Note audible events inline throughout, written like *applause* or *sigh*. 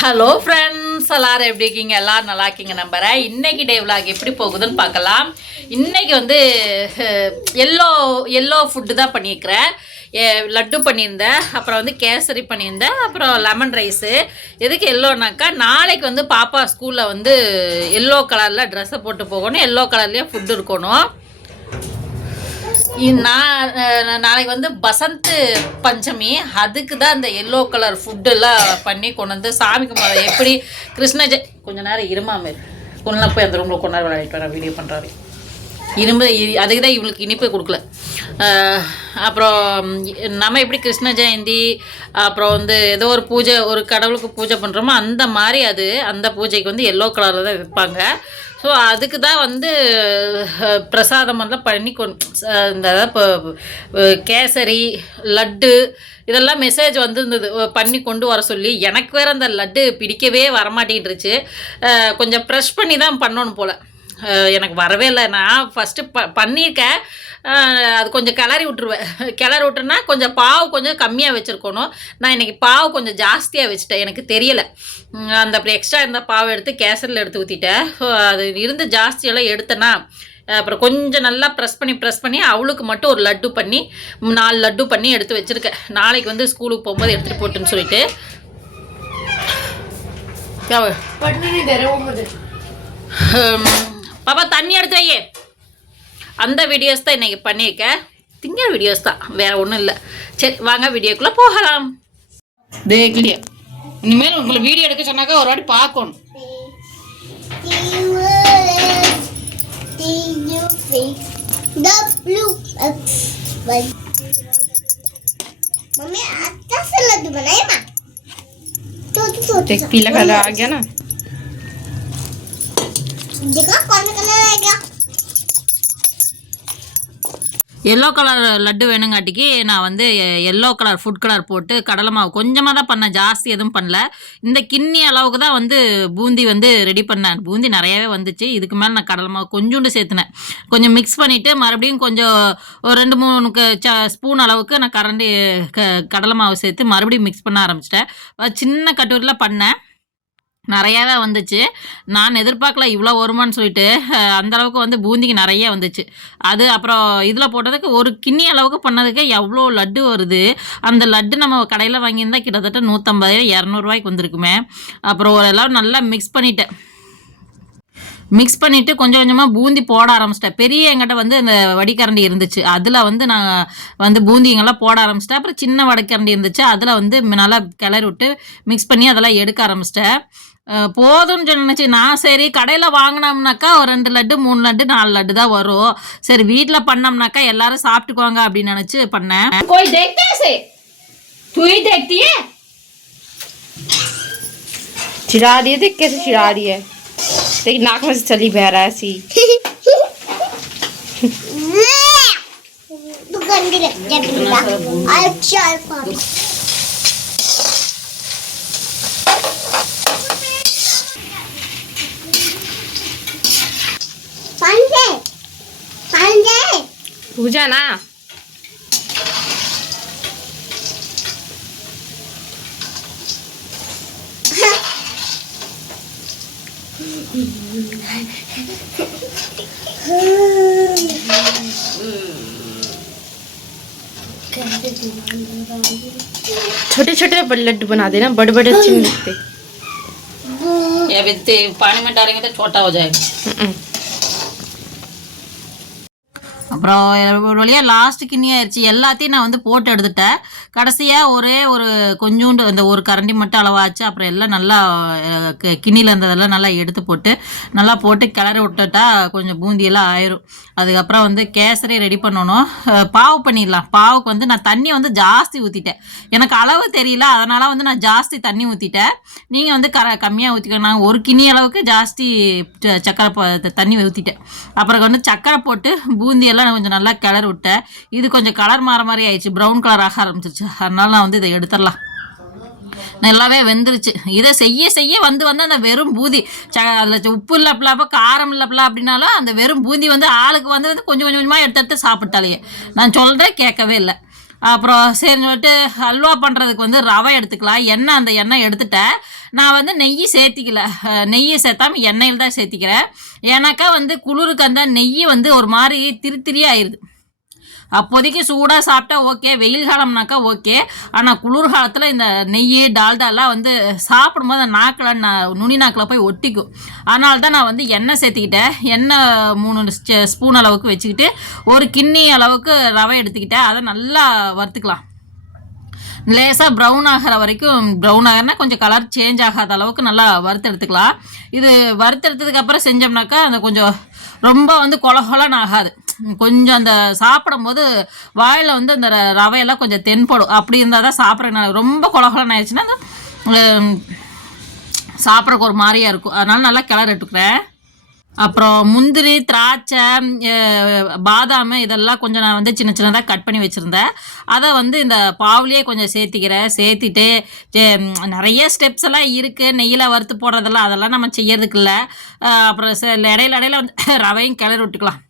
Hello friends எல்லாரும் எப்படி இருக்கீங்க? எல்லாரும் நல்லா இருக்கீங்க நம்புகிறேன் இன்னைக்கு டே vlog எப்படி போகுதுன்னு பார்க்கலாம். இன்னைக்கு வந்து எல்லோ எல்லோ ஃபுட்டு தான் பண்ணியிருக்கிறேன். ஏ, லட்டு பண்ணியிருந்தேன். அப்புறம் வந்து கேசரி பண்ணியிருந்தேன். அப்புறம் லெமன் ரைஸு எதுக்கு எல்லோனாக்கா நாளைக்கு வந்து பாப்பா ஸ்கூலில் வந்து எல்லோ கலரில் ட்ரெஸ்ஸை போட்டு போகணும். எல்லோ கலர்லேயே ஃபுட்டு இருக்கணும். நான் நாளைக்கு வந்து பசந்த் பஞ்சமி. அதுக்கு தான் இந்த எல்லோ கலர் ஃபுட்டெல்லாம் பண்ணி கொண்டு வந்து சாமி கும்பிட எப்படி கிருஷ்ண ஜெ கொஞ்ச நேரம் இருமாமே கொஞ்ச போய் அந்த ரூமில் கொண்டாட நேரம் விளையாடிட்டு வரேன் வீடியோ பண்ணுறாரு இரும்பு அதுக்கு தான் இவங்களுக்கு இனிப்பே கொடுக்கல. அப்புறம் நம்ம எப்படி கிருஷ்ண ஜெயந்தி அப்புறம் வந்து ஏதோ ஒரு பூஜை ஒரு கடவுளுக்கு பூஜை பண்ணுறோமோ அந்த மாதிரி அது அந்த பூஜைக்கு வந்து எல்லோ கலரில் தான் வைப்பாங்க. ஸோ அதுக்கு தான் வந்து பிரசாதம் எல்லாம் பண்ணி கொண் இந்த இப்போ கேசரி லட்டு இதெல்லாம் மெசேஜ் வந்திருந்தது. பண்ணி கொண்டு வர சொல்லி. எனக்கு வேறு அந்த லட்டு பிடிக்கவே வரமாட்டேன்ருச்சு. கொஞ்சம் ப்ரெஷ் பண்ணி தான் பண்ணணும் போல். எனக்கு வரவே இல்லை. நான் ஃபஸ்ட்டு ப பண்ணியிருக்கேன் அது கொஞ்சம் கிளறி விட்ருவேன் கிளறி விட்டுருன்னா கொஞ்சம் பாவு கொஞ்சம் கம்மியாக வச்சுருக்கணும். நான் இன்றைக்கி பாவு கொஞ்சம் ஜாஸ்தியாக வச்சுட்டேன். எனக்கு தெரியலை. அந்த அப்புறம் எக்ஸ்ட்ரா இருந்த பாவை எடுத்து கேசரில் எடுத்து ஊற்றிட்டேன் ஸோ அது இருந்து ஜாஸ்தியெல்லாம் எடுத்தேன்னா அப்புறம் கொஞ்சம் நல்லா ப்ரெஸ் பண்ணி ப்ரெஸ் பண்ணி அவளுக்கு மட்டும் ஒரு லட்டு பண்ணி நாலு லட்டு பண்ணி எடுத்து வச்சுருக்கேன். நாளைக்கு வந்து ஸ்கூலுக்கு போகும்போது எடுத்துகிட்டு போட்டுன்னு சொல்லிட்டு. பாப்பா தண்ணி எடுத்து வையே அந்த வீடியோஸ் தான் இன்னைக்கு பண்ணியிருக்கேன் திங்கிற வீடியோஸ் தான் வேற ஒன்றும் இல்லை சரி வாங்க வீடியோக்குள்ளே போகலாம் தேக்லியா இனிமேல் உங்களை வீடியோ எடுக்க சொன்னாக்கா ஒரு வாட்டி பார்க்கணும் The blue X one. Mummy अच्छा से लड्डू बनाए माँ तो तो तो देख पीला कलर आ गया ना எல்லோ கலர் லட்டு வேணுங்காட்டிக்கு நான் வந்து எல்லோ கலர் ஃபுட் கலர் போட்டு கடலை மாவு கொஞ்சமாக தான் பண்ணேன். ஜாஸ்தி எதுவும் பண்ணல. இந்த கிண்ணி அளவுக்கு தான் வந்து பூந்தி வந்து ரெடி பண்ணேன். பூந்தி நிறையாவே வந்துச்சு. இதுக்கு மேலே நான் கடலை மாவு கொஞ்சோண்டு சேர்த்துனேன். கொஞ்சம் மிக்ஸ் பண்ணிவிட்டு மறுபடியும் கொஞ்சம் ஒரு ரெண்டு மூணு க- ச ஸ்பூன் அளவுக்கு நான் கரண்டி க கடலை மாவு சேர்த்து மறுபடியும் மிக்ஸ் பண்ண ஆரம்பிச்சிட்டேன். சின்ன கட்டூரில் பண்ணேன். நிறையாவே வந்துச்சு. நான் எதிர்பார்க்கல இவ்வளோ வருமான்னு சொல்லிட்டு அந்தளவுக்கு அந்த அளவுக்கு வந்து பூந்திக்கு நிறைய வந்துச்சு. அது அப்புறம் இதில் போட்டதுக்கு ஒரு கிண்ணி அளவுக்கு பண்ணதுக்கு எவ்வளோ லட்டு வருது. அந்த லட்டு நம்ம கடையில் வாங்கியிருந்தா கிட்டத்தட்ட நூற்றம்பது இரநூறுவாய்க்கு வந்திருக்குமே. அப்புறம் ஒரு எல்லாம் நல்லா மிக்ஸ் பண்ணிட்டேன். மிக்ஸ் பண்ணிவிட்டு கொஞ்சம் கொஞ்சமாக பூந்தி போட ஆரம்பிச்சிட்டேன். பெரிய எங்கிட்ட வந்து இந்த வடிகரண்டி இருந்துச்சு. அதில் வந்து நான் வந்து பூந்திங்கெல்லாம் போட ஆரம்பிச்சிட்டேன். அப்புறம் சின்ன வடிகரண்டி இருந்துச்சு. அதில் வந்து நல்லா கிளறி விட்டு மிக்ஸ் பண்ணி அதெல்லாம் எடுக்க ஆரம்பிச்சிட்டேன். போதும்னு சொன்னிச்சு நான் சரி கடையில் வாங்கினோம்னாக்கா ஒரு ரெண்டு லட்டு மூணு லட்டு நாலு லட்டு தான் வரும் சரி வீட்டில் பண்ணோம்னாக்கா எல்லாரும் சாப்பிட்டுக்குவாங்க அப்படின்னு நினச்சி பண்ணேன் कोई देखते ऐसे तू ही देखती है चिढ़ा रही है देख कैसे चिढ़ा रही है देख नाक में से चली बह रहा है ऐसी तू गंदी लग जा अच्छा पूजा ना। छोटे छोटे लड्डू बना देना बड़े बड़े अच्छे नहीं लगते पानी में डालेंगे तो छोटा हो जाएगा। हम्म। அப்புறம் ஒரு வழியாக லாஸ்ட் கிண்ணி ஆயிடுச்சு எல்லாத்தையும் நான் வந்து போட்டு எடுத்துட்டேன். கடைசியாக ஒரே ஒரு கொஞ்சோண்டு அந்த ஒரு கரண்டி மட்டும் அளவாச்சு. அப்புறம் எல்லாம் நல்லா கி- கிண்ணியில் இருந்ததெல்லாம் நல்லா எடுத்து போட்டு நல்லா போட்டு கிளறி விட்டுட்டா கொஞ்சம் பூந்தியெல்லாம் ஆயிரும். அதுக்கப்புறம் வந்து கேசரி ரெடி பண்ணணும். பாவு பண்ணிடலாம். பாவுக்கு வந்து நான் தண்ணி வந்து ஜாஸ்தி ஊற்றிட்டேன் எனக்கு அளவு தெரியல. அதனால் வந்து நான் ஜாஸ்தி தண்ணி ஊற்றிட்டேன் நீங்கள் வந்து கர கம்மியாக ஊற்றிக்கணும் நான் ஒரு கிண்ணி அளவுக்கு ஜாஸ்தி சக்கரை தண்ணி ஊற்றிட்டேன் அப்புறம் வந்து சக்கரை போட்டு பூந்தியெல்லாம் நான் கொஞ்சம் நல்லா கிளறி விட்டேன். இது கொஞ்சம் கலர் மாற மாதிரி ஆயிடுச்சு. ப்ரௌன் கலர் ஆக ஆரம்பிச்சிருச்சு. அதனால நான் வந்து இதை எடுத்துடலாம். நல்லாவே வெந்துருச்சு. இதை செய்ய செய்ய வந்து வந்து அந்த வெறும் பூதி ச அதில் உப்பு இல்லப்பிலாப்போ காரம் இல்லப்பிலா அப்படின்னாலும் அந்த வெறும் பூந்தி வந்து ஆளுக்கு வந்து வந்து கொஞ்சம் கொஞ்சம் கொஞ்சமாக எடுத்து எடுத்து சாப்பிட்டாலே. நான் சொல்கிறேன் கேட்கவே இல்லை. அப்புறம் சரின்னு சொல்லிட்டு ஹல்வா பண்ணுறதுக்கு வந்து ரவை எடுத்துக்கலாம். எண்ணெய் அந்த எண்ணெய் எடுத்துட்டேன். நான் வந்து நெய் சேர்த்திக்கல. நெய்யை சேர்த்தாமல் எண்ணெயில் தான் சேர்த்திக்கிறேன். ஏன்னாக்கா வந்து குளிருக்கு அந்த நெய் வந்து ஒரு மாதிரி திரு ஆயிடுது அப்போதைக்கு சூடாக சாப்பிட்டா ஓகே வெயில் காலம்னாக்கா ஓகே ஆனால் குளிர் காலத்தில் இந்த நெய் டால்டாலாம் வந்து சாப்பிடும்போது அந்த நாக்கில் நான் நுனி நாக்கில் போய் ஒட்டிக்கும். அதனால தான் நான் வந்து எண்ணெய் சேர்த்துக்கிட்டேன். எண்ணெய் மூணு ஸ்பூன் அளவுக்கு வச்சுக்கிட்டு ஒரு கிண்ணி அளவுக்கு ரவை எடுத்துக்கிட்டேன். அதை நல்லா வறுத்துக்கலாம். லேசாக ப்ரௌன் ஆகிற வரைக்கும் ப்ரௌன் ஆகிறனா கொஞ்சம் கலர் சேஞ்ச் ஆகாத அளவுக்கு நல்லா வறுத்து எடுத்துக்கலாம். இது வறுத்தெடுத்ததுக்கப்புறம் செஞ்சோம்னாக்கா அந்த கொஞ்சம் ரொம்ப வந்து கொலகொலன்னு ஆகாது. கொஞ்சம் அந்த சாப்பிடும்போது வாயில் வந்து அந்த ரவையெல்லாம் கொஞ்சம் தென்படும். அப்படி இருந்தால் தான் சாப்பிட்றேன் ரொம்ப குலகலன் ஆயிடுச்சுன்னா அந்த, சாப்பிட்றக்கு ஒரு மாதிரியாக இருக்கும். அதனால நல்லா கிளறி எடுத்துக்கிறேன். அப்புறம் முந்திரி திராட்சை பாதாம் இதெல்லாம் கொஞ்சம் நான் வந்து சின்ன சின்னதாக கட் பண்ணி வச்சுருந்தேன். அதை வந்து இந்த பாவுலேயே கொஞ்சம் சேர்த்திக்கிறேன். சேர்த்திட்டு நிறைய ஸ்டெப்ஸ் எல்லாம் இருக்குது நெய்யில் வறுத்து போடுறதெல்லாம் அதெல்லாம் நம்ம செய்யறதுக்கு இல்லை. அப்புறம் ச- இடையில இடையில வந்து *laughs* ரவையும் கிளறி விட்டுக்கலாம்.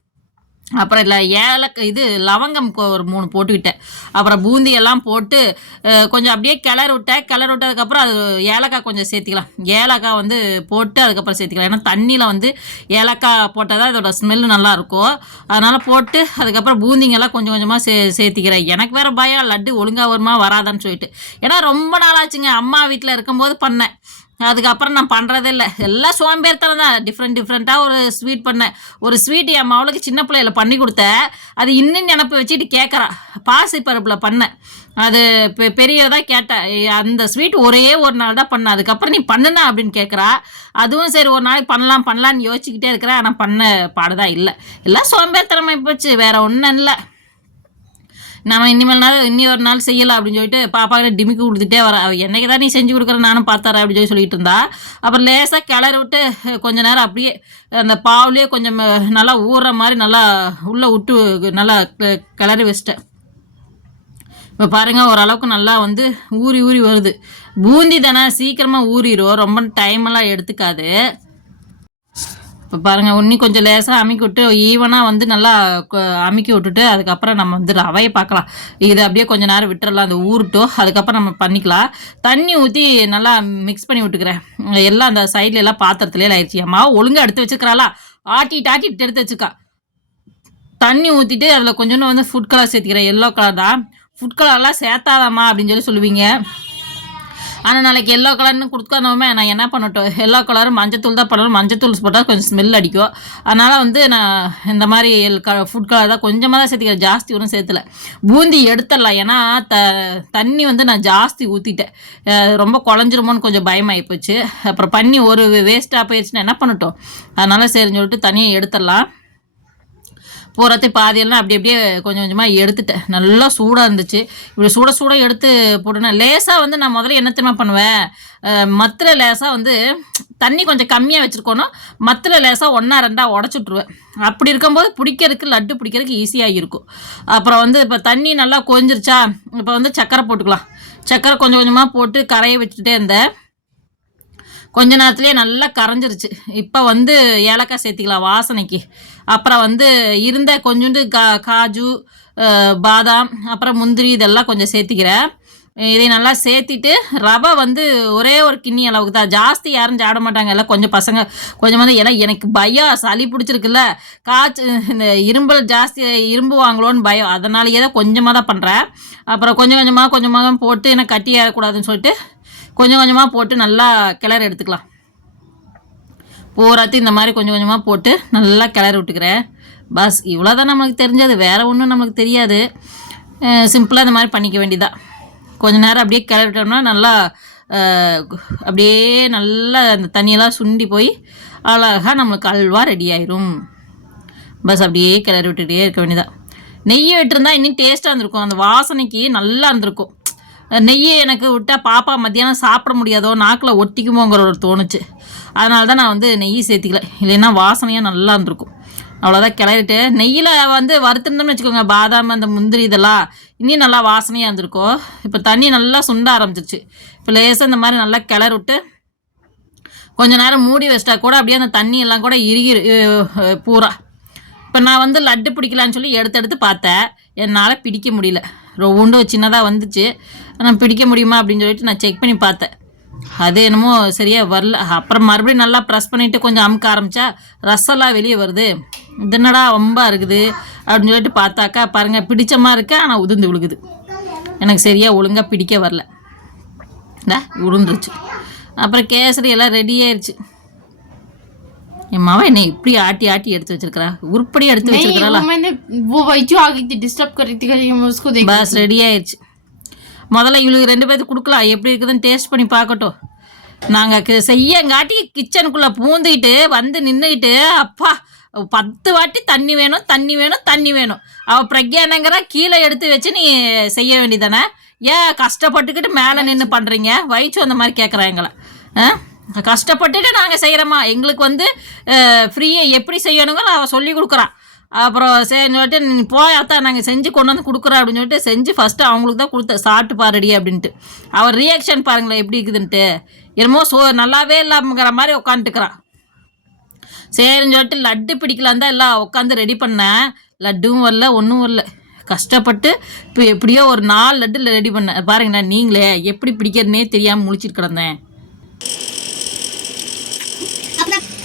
அப்புறம் இல்லை ஏலக்காய் இது லவங்கம் ஒரு மூணு போட்டுக்கிட்டேன். அப்புறம் பூந்தி எல்லாம் போட்டு கொஞ்சம் அப்படியே கிளறி விட்டேன். கிளறி விட்டதுக்கப்புறம் அது ஏலக்காய் கொஞ்சம் சேர்த்திக்கலாம். ஏலக்காய் வந்து போட்டு அதுக்கப்புறம் சேர்த்திக்கலாம். ஏன்னா தண்ணியில் வந்து ஏலக்காய் போட்டால் தான் இதோட ஸ்மெல்லு நல்லாயிருக்கும் அதனால் போட்டு அதுக்கப்புறம் பூந்திங்கெல்லாம் கொஞ்சம் கொஞ்சமாக சே சேர்த்திக்கிறேன். எனக்கு வேறு பயம் லட்டு ஒழுங்காக வருமா வராதான்னு சொல்லிட்டு. ஏன்னா ரொம்ப நாளாச்சுங்க அம்மா வீட்டில் இருக்கும்போது பண்ணேன். அதுக்கப்புறம் நான் பண்ணுறதே இல்லை. எல்லாம் சோம்பேறித்தனம் தான் டிஃப்ரெண்ட் டிஃப்ரெண்ட்டாக ஒரு ஸ்வீட் பண்ணேன். ஒரு ஸ்வீட் என் மவளுக்கு சின்ன பிள்ளையில பண்ணி கொடுத்தேன். அது இன்னும் நினப்பு வச்சுட்டு கேட்குறா பாசி பருப்பில் பண்ணேன். அது பெ பெரியதாக கேட்டேன் அந்த ஸ்வீட் ஒரே ஒரு நாள் தான் பண்ணேன் அதுக்கப்புறம் நீ பண்ணுனா? அப்படின்னு கேட்குறா அதுவும் சரி ஒரு நாளைக்கு பண்ணலாம் பண்ணலான்னு யோசிச்சுக்கிட்டே இருக்கிறேன். ஆனால் பண்ண பாடுதான் இல்லை. எல்லாம் சோம்பேறித்தனமாக போச்சு. வேறு ஒன்றும் இல்லை. நம்ம இனிமேல் நாள் இன்னி ஒரு நாள் செய்யலாம் அப்படின்னு சொல்லிட்டு பாப்பாக்கிட்ட டிமிக்கு கொடுத்துட்டே வர. அவ என்னைக்கு தான் நீ செஞ்சு கொடுக்குற நானும் பார்த்தாரேன் அப்படின்னு சொல்லி சொல்லிட்டு இருந்தா. அப்புறம் லேசாக கிளறி விட்டு கொஞ்ச நேரம் அப்படியே அந்த பாவுலேயே கொஞ்சம் நல்லா ஊறுற மாதிரி நல்லா உள்ளே விட்டு நல்லா கிளறி வச்சிட்டேன். இப்போ பாருங்கள் ஓரளவுக்கு நல்லா வந்து ஊறி ஊறி வருது. பூந்தி தானே சீக்கிரமாக ஊறிடும் ரொம்ப டைமெல்லாம் எடுத்துக்காது. இப்போ பாருங்கள் உன்னி கொஞ்சம் லேசாக அமுக்கி விட்டு ஈவனாக வந்து நல்லா கொ- அமுக்கி விட்டுட்டு அதுக்கப்புறம் நம்ம வந்து ரவையை பார்க்கலாம். இதை அப்படியே கொஞ்சம் நேரம் விட்டுறலாம் அந்த ஊருட்டும் அதுக்கப்புறம் நம்ம பண்ணிக்கலாம். தண்ணி ஊற்றி நல்லா மிக்ஸ் பண்ணி விட்டுக்கிறேன். எல்லாம் அந்த சைடில் எல்லாம் பாத்திரத்துலேயே ஆயிடுச்சு அம்மா ஒழுங்காக எடுத்து வச்சுக்கிறாளா ஆட்டிட்டு ஆட்டிட்டு எடுத்து வச்சுக்கா தண்ணி ஊற்றிட்டு அதில் கொஞ்சோண்டு வந்து ஃபுட் கலர் சேர்த்துக்கிறேன். எல்லோ கலர் தான். ஃபுட் கலர்லாம் சேர்த்தாதாம்மா அப்படின்னு சொல்லி சொல்லுவீங்க. ஆனால் நாளைக்கு எல்லோ கலர்னு கொடுக்கணுமே நான் என்ன பண்ணட்டும்? எல்லோ கலரும் மஞ்சத்தூள் தான் பண்ணணும் மஞ்சத்தூள் போட்டால் கொஞ்சம் ஸ்மெல் அடிக்கும். அதனால் வந்து நான் இந்த மாதிரி க ஃபுட் கலர் தான் கொஞ்சமாக தான் சேர்த்துக்கிறேன். ஜாஸ்தி ஒன்றும் சேர்த்துல. பூந்தி எடுத்துடலாம். ஏன்னா த தண்ணி வந்து நான் ஜாஸ்தி ஊற்றிட்டேன் ரொம்ப குழஞ்சிருமோன்னு கொஞ்சம் பயமாகி போச்சு. அப்புறம் பண்ணி ஒரு வேஸ்ட்டாக போயிடுச்சுன்னா என்ன பண்ணட்டும்? அதனால் சரின்னு சொல்லிட்டு தனியாக எடுத்துடலாம். பூரத்தையும் பாதியெல்லாம் அப்படி அப்படியே கொஞ்சம் கொஞ்சமாக எடுத்துட்டேன். நல்லா சூடாக இருந்துச்சு. இப்படி சூட சூடாக எடுத்து போட்டேன்னா லேசாக வந்து நான் முதல்ல என்ன தெரியுமா பண்ணுவேன்? மத்தில் லேசாக வந்து தண்ணி கொஞ்சம் கம்மியாக வச்சுருக்கணும் மத்தில் லேசாக ஒன்றா ரெண்டாக உடச்சி விட்ருவேன் அப்படி இருக்கும்போது பிடிக்கிறதுக்கு லட்டு பிடிக்கிறதுக்கு ஈஸியாக இருக்கும். அப்புறம் வந்து இப்போ தண்ணி நல்லா கொஞ்சிருச்சா இப்போ வந்து சக்கரை போட்டுக்கலாம். சக்கரை கொஞ்சம் கொஞ்சமாக போட்டு கரையை வச்சுட்டே இருந்தேன். கொஞ்ச நேரத்துலேயே நல்லா கரைஞ்சிருச்சு. இப்போ வந்து ஏலக்காய் சேர்த்திக்கலாம் வாசனைக்கு. அப்புறம் வந்து இருந்த கொஞ்சோண்டு கா காஜு பாதாம் அப்புறம் முந்திரி இதெல்லாம் கொஞ்சம் சேர்த்திக்கிறேன். இதை நல்லா சேர்த்திட்டு ரவை வந்து ஒரே ஒரு கிண்ணி அளவுக்கு தான். ஜாஸ்தி யாரும் சாட மாட்டாங்க. எல்லாம் கொஞ்சம் பசங்க கொஞ்சம் வந்து ஏன்னா எனக்கு பயம். சளி பிடிச்சிருக்குல்ல. காய்ச்சி இந்த இரும்பல் ஜாஸ்தி இரும்புவாங்களோன்னு பயம். அதனாலேயே தான் கொஞ்சமாக தான் பண்ணுறேன் அப்புறம் கொஞ்சம் கொஞ்சமாக கொஞ்சமாக போட்டு எனக்கு கட்டி ஏறக்கூடாதுன்னு சொல்லிட்டு கொஞ்சம் கொஞ்சமாக போட்டு நல்லா கிளறு எடுத்துக்கலாம். பூராத்தையும் இந்த மாதிரி கொஞ்சம் கொஞ்சமாக போட்டு நல்லா கிளறி விட்டுக்கிறேன். பஸ் இவ்வளோ தான் நம்மளுக்கு தெரிஞ்சது. வேறு ஒன்றும் நம்மளுக்கு தெரியாது. சிம்பிளாக இந்த மாதிரி பண்ணிக்க வேண்டியதா. கொஞ்ச நேரம் அப்படியே கிளறிட்டோம்னா நல்லா அப்படியே நல்லா அந்த தண்ணியெல்லாம் சுண்டி போய் அழகாக நம்மளுக்கு அல்வா ரெடி ஆயிரும். பஸ் அப்படியே கிளறி விட்டுகிட்டே இருக்க வேண்டியதாக நெய் விட்டுருந்தா இன்னும் டேஸ்ட்டாக இருந்திருக்கும். அந்த வாசனைக்கு நல்லா இருந்திருக்கும். நெய்யை எனக்கு விட்டால் பாப்பா மத்தியானம் சாப்பிட முடியாதோ நாக்கில் ஒட்டிக்குமோங்கிற ஒரு தோணுச்சு. அதனால தான் நான் வந்து நெய் சேர்த்திக்கல. இல்லைன்னா வாசனையாக நல்லா இருந்திருக்கும். அவ்வளோதான் கிளறிட்டு நெய்யில் வந்து வறுத்துருந்தோம்னு வச்சுக்கோங்க பாதாம் அந்த முந்திரி இதெல்லாம். இன்னும் நல்லா வாசனையாக இருந்திருக்கும். இப்போ தண்ணி நல்லா சுண்ட ஆரம்பிச்சிருச்சு. இப்போ லேசாக இந்த மாதிரி நல்லா கிளறி விட்டு கொஞ்ச நேரம் மூடி வச்சிட்டா கூட அப்படியே அந்த தண்ணி எல்லாம் கூட இறுகி பூரா. இப்போ நான் வந்து லட்டு பிடிக்கலான்னு சொல்லி எடுத்து எடுத்து பார்த்தேன். என்னால் பிடிக்க முடியல. உண்டு சின்னதாக வந்துச்சு. ஆனால் பிடிக்க முடியுமா அப்படின்னு சொல்லிட்டு நான் செக் பண்ணி பார்த்தேன். அது என்னமோ சரியாக வரல. அப்புறம் மறுபடியும் நல்லா ப்ரெஸ் பண்ணிவிட்டு கொஞ்சம் அமுக்க ஆரம்பித்தா ரசம்லாம் வெளியே வருது. தின்னடா ரொம்ப இருக்குது? அப்படின்னு சொல்லிட்டு பார்த்தாக்கா பாருங்கள் பிடிச்சமாக இருக்கு ஆனால் உதிர்ந்து விழுகுது. எனக்கு சரியாக ஒழுங்காக பிடிக்க வரல. இந்த உளுந்துருச்சு. அப்புறம் கேசரி எல்லாம் ரெடி ஆயிடுச்சு என் மவன் என்னை இப்படி ஆட்டி ஆட்டி எடுத்து வச்சிருக்கிறா உருப்படி எடுத்து नहीं வச்சிருக்கிறாளா वो मैंने वो वही जो आ गई थी डिस्टर्ब कर रही थी कहीं मैं उसको देख பஸ் ரெடி ஆயிடுச்சு முதல்ல இவளுக்கு ரெண்டு பேருக்கு கொடுக்கலாம் எப்படி இருக்குதுன்னு டேஸ்ட் பண்ணி பார்க்கட்டும் நாங்கள் செய்யங்காட்டி கிச்சனுக்குள்ளே பூந்துக்கிட்டு வந்து நின்றுக்கிட்டு அப்பா பத்து வாட்டி தண்ணி வேணும் தண்ணி வேணும் தண்ணி வேணும் அவள் பிரக்யானங்கிற கீழே எடுத்து வச்சு நீ செய்ய வேண்டியதானே ஏன் கஷ்டப்பட்டுக்கிட்டு மேலே நின்று பண்ணுறீங்க வயிற்று அந்த மாதிரி கேட்குறாங்க எங்களை ஆ கஷ்டப்பட்டுட்டு நாங்கள் செய்கிறோமா எங்களுக்கு வந்து ஃப்ரீயாக எப்படி செய்யணுங்களோ அவள் சொல்லி கொடுக்குறான் அப்புறம் சரின்னு சொல்லிட்டு நீ போயாத்தான் நாங்கள் செஞ்சு கொண்டு வந்து கொடுக்குறோம் அப்படின்னு சொல்லிட்டு செஞ்சு ஃபஸ்ட்டு அவங்களுக்கு தான் கொடுத்த சாப்பிட்டு பாருடி அப்படின்ட்டு. அவர் ரியாக்ஷன் பாருங்களேன் எப்படி இருக்குதுன்ட்டு. என்னமோ சோ நல்லாவே இல்லாமங்கிற மாதிரி உட்காந்துட்டுக்கிறான். சரின்னு சொல்லிட்டு லட்டு பிடிக்கலாம் தான் எல்லாம் உட்காந்து ரெடி பண்ணேன். லட்டும் வரல ஒன்றும் வரல. கஷ்டப்பட்டு இப்போ எப்படியோ ஒரு நாலு லட்டு ரெடி பண்ணேன். பாருங்கண்ணா நீங்களே எப்படி பிடிக்கிறதுனே தெரியாமல் முழிச்சிட்டு கிடந்தேன்.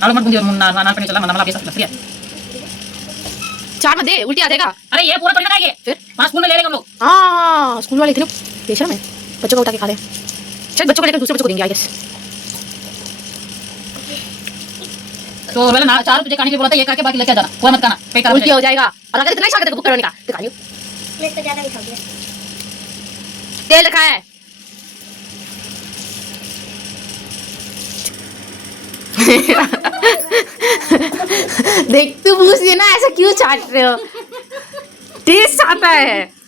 नालों मत बूंदी और मुन्ना नाल पे चला मना वापस लग है चार मत दे उल्टी आ जाएगा। अरे ये पूरा पकड़ा ये फिर? वहाँ स्कूल में ले लेंगे हम लोग। हाँ स्कूल वाले इतने पेशर में बच्चों को उठा के खा ले चल बच्चों को लेकर दूसरे बच्चों को देंगे आई गेस तो वाला ना चार तुझे खाने के बोला था ये खा के बाकी लेके जाना। पूरा मत खाना पे कर उल्टी हो जाएगा। और अगर इतना ही खा के बुक करवाने का। तो खा लियो। मैं तो ज़्यादा ही खा गया तेल रखा है। देख तू पूछ ना ऐसा क्यों चाट रहे हो? टेस्ट आता है।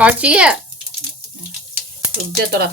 और चाहिए? रुक जा थोड़ा।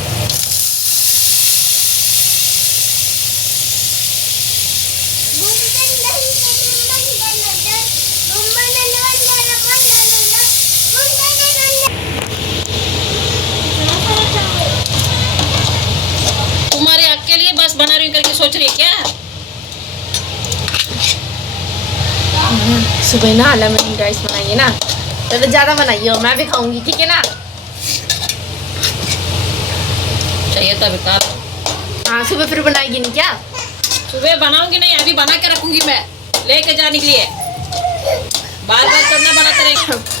सोच रही है क्या? सुबह ना लेमन राइस बनाइए ना। तब ज़्यादा बनाइए और मैं भी खाऊँगी ठीक है ना? चाहिए तो बता हाँ सुबह फिर बनाएगी नहीं क्या? सुबह बनाऊँगी नहीं अभी बना के रखूँगी मैं। लेके जाने के लिए बार बार करना बनाते रहेंगे *laughs*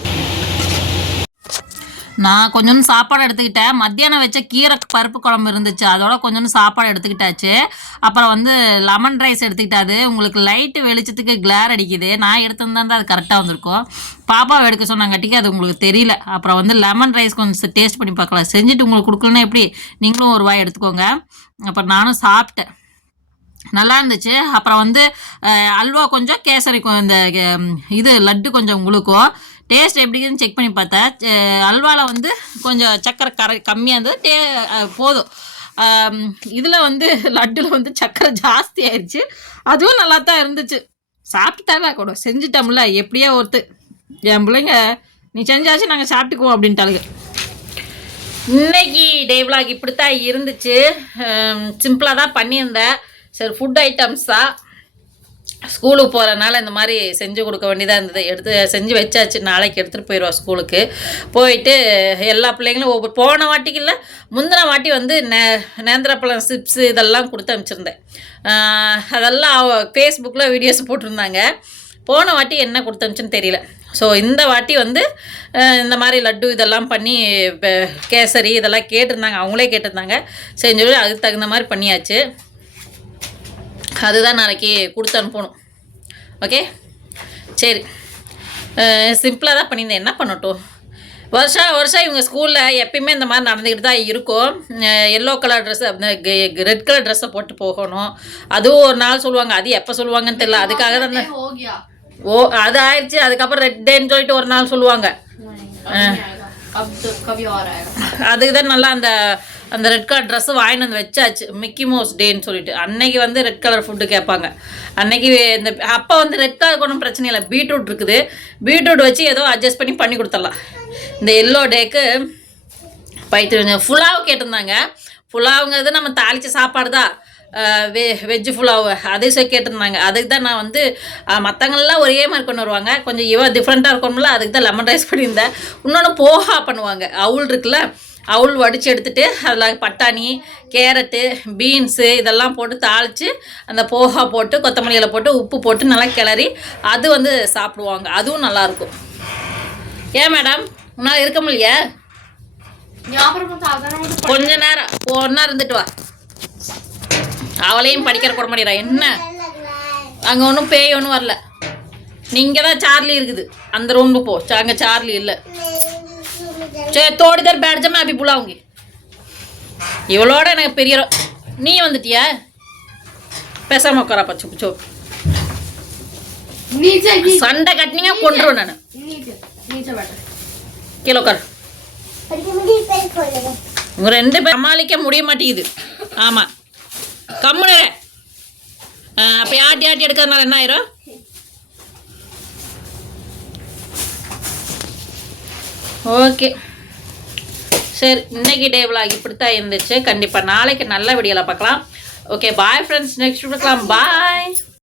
நான் கொஞ்சோண்டு சாப்பாடு எடுத்துக்கிட்டேன். மத்தியானம் வச்ச கீரை பருப்பு குழம்பு இருந்துச்சு. அதோட கொஞ்சோண்டு சாப்பாடு எடுத்துக்கிட்டாச்சு. அப்புறம் வந்து லெமன் ரைஸ் எடுத்துக்கிட்டாது உங்களுக்கு லைட்டு வெளிச்சத்துக்கு கிளார் அடிக்குது. நான் எடுத்திருந்தா அது கரெக்டாக வந்திருக்கும். பாப்பாவை எடுக்க சொன்னாங்காட்டிக்கு அது உங்களுக்கு தெரியல. அப்புறம் வந்து லெமன் ரைஸ் கொஞ்சம் டேஸ்ட் பண்ணி பார்க்கலாம். செஞ்சுட்டு உங்களுக்கு கொடுக்கலன்னா எப்படி? நீங்களும் ஒரு வாய் எடுத்துக்கோங்க. அப்புறம் நானும் சாப்பிட்டேன். நல்லா இருந்துச்சு. அப்புறம் வந்து அல்வா கொஞ்சம் கேசரி கொ- இந்த இது லட்டு கொஞ்சம் உங்களுக்கும். டேஸ்ட் எப்படி இருக்குதுன்னு செக் பண்ணி பார்த்தேன் அல்வாவில் வந்து கொஞ்சம் சக்கரை கரை கம்மியாக இருந்தது. டே போதும். இதில் வந்து லட்டில் வந்து சக்கரை ஜாஸ்தி ஆயிடுச்சு அதுவும் நல்லா தான் இருந்துச்சு. சாப்பிட்டுட்டா கூட. செஞ்சுட்டோம்ல எப்படியோ ஒருத்து. என் பிள்ளைங்க நீ செஞ்சாச்சு நாங்கள் சாப்பிட்டுக்குவோம் அப்படின்ட்டாளுங்க. இன்னைக்கு டே விலாக் இப்படி தான் இருந்துச்சு சிம்பிளாக தான் பண்ணியிருந்தேன். சரி ஃபுட் ஐட்டம்ஸ் தான் ஸ்கூலுக்கு போகிறனால இந்த மாதிரி செஞ்சு கொடுக்க வேண்டியதாக இருந்தது. எடுத்து செஞ்சு வச்சாச்சு. நாளைக்கு எடுத்துகிட்டு போயிடுவா ஸ்கூலுக்கு. போயிட்டு எல்லா பிள்ளைங்களும் ஒவ்வொரு போன வாட்டிக்கு இல்லை முந்தின வாட்டி வந்து நே நேந்திரப்பழம் சிப்ஸு இதெல்லாம் கொடுத்து அனுப்பிச்சிருந்தேன். அதெல்லாம் ஃபேஸ்புக்கில் வீடியோஸ் போட்டிருந்தாங்க. போன வாட்டி என்ன கொடுத்து தெரியல. ஸோ இந்த வாட்டி வந்து இந்த மாதிரி லட்டு இதெல்லாம் பண்ணி கேசரி இதெல்லாம் கேட்டிருந்தாங்க. அவங்களே கேட்டிருந்தாங்க. செஞ்சு அதுக்கு தகுந்த மாதிரி பண்ணியாச்சு. அதுதான் நாளைக்கு கொடுத்து அனுப்பணும். ஓகே சரி. சிம்பிளாக தான் பண்ணியிருந்தேன். என்ன பண்ணட்டும்? வருஷா வருஷம் இவங்க ஸ்கூலில் எப்பயுமே இந்த மாதிரி நடந்துக்கிட்டு தான் இருக்கும். Yellow colour dress red colour ட்ரெஸ்ஸை போட்டு போகணும். அதுவும் ஒரு நாள் சொல்லுவாங்க. அது எப்போ சொல்லுவாங்கன்னு தெரியல. அதுக்காக தான் ஓ அது ஆயிடுச்சு. அதுக்கப்புறம் ரெட் டேன்னு சொல்லிட்டு ஒரு நாள் சொல்லுவாங்க. அதுக்கு தான் நல்லா அந்த அந்த ரெட் கலர் ட்ரெஸ்ஸு வாங்கிட்டு வந்து வச்சாச்சு. மிக்கி மோஸ் டேன்னு சொல்லிட்டு. அன்னைக்கு வந்து ரெட் கலர் ஃபுட்டு கேட்பாங்க. அன்னைக்கு இந்த அப்போ வந்து ரெட் கலர் ஒன்றும் பிரச்சனை இல்லை. பீட்ரூட் இருக்குது. பீட்ரூட் வச்சு ஏதோ அட்ஜஸ்ட் பண்ணி பண்ணி கொடுத்துடலாம். இந்த எல்லோ டேக்கு பைத்தியம் ஃபுல்லாவும் கேட்டிருந்தாங்க. ஃபுல்லாவுங்கிறது நம்ம தாளிச்ச சாப்பாடு தான். வெ வெஜ்ஜு ஃபுல்லாவு அதே சே கேட்டிருந்தாங்க. அதுக்கு தான் நான் வந்து மற்றவங்களாம் ஒரே மாதிரி கொண்டு வருவாங்க. கொஞ்சம் இவ டிஃப்ரெண்ட்டாக இருக்கணும்ல. அதுக்கு தான் லெமன் ரைஸ் பண்ணியிருந்தேன். இன்னொன்று போஹா பண்ணுவாங்க. அவுள் இருக்குல்ல. அவுள் வடித்து எடுத்துட்டு அதில் பட்டாணி கேரட்டு பீன்ஸு இதெல்லாம் போட்டு தாளித்து அந்த போகா போட்டு கொத்தமல்லியில் போட்டு உப்பு போட்டு நல்லா கிளறி அது வந்து சாப்பிடுவாங்க. அதுவும் நல்லாயிருக்கும் ஏன் மேடம்? உன்னால் இருக்க முடியா கொஞ்ச நேரம் ஒன்றா இருந்துட்டு வா. அவளையும் படிக்கிற கூட முடியறா என்ன? அங்கே ஒன்றும் பேய் ஒன்றும் வரல. நீங்கள் தான் சார்லி இருக்குது. அந்த ரூமுக்கு போ. அங்கே சார்லி இல்லை. சரி தோடி தர் பேட் ஜமா அப்படி புலாவுங்க. இவளோட எனக்கு பெரிய நீ வந்துட்டியா? பேசாம உட்காரா பச்சு புச்சோ சண்டை கட்டினீங்க கொண்டுருவோம் நான். கிலோ உட்கார் உங்க ரெண்டு பேரும் சமாளிக்க முடிய மாட்டேங்குது. ஆமா. கம்முனரை அப்போ ஆட்டி ஆட்டி எடுக்கிறதுனால என்ன ஆயிரும்? ஓகே. சரி இன்னைக்கு டே இப்படி இப்படித்தான் இருந்துச்சு. கண்டிப்பாக நாளைக்கு நல்ல வீடியோவில் பார்க்கலாம். ஓகே பாய் ஃப்ரெண்ட்ஸ் நெக்ஸ்ட் பார்க்கலாம். பாய்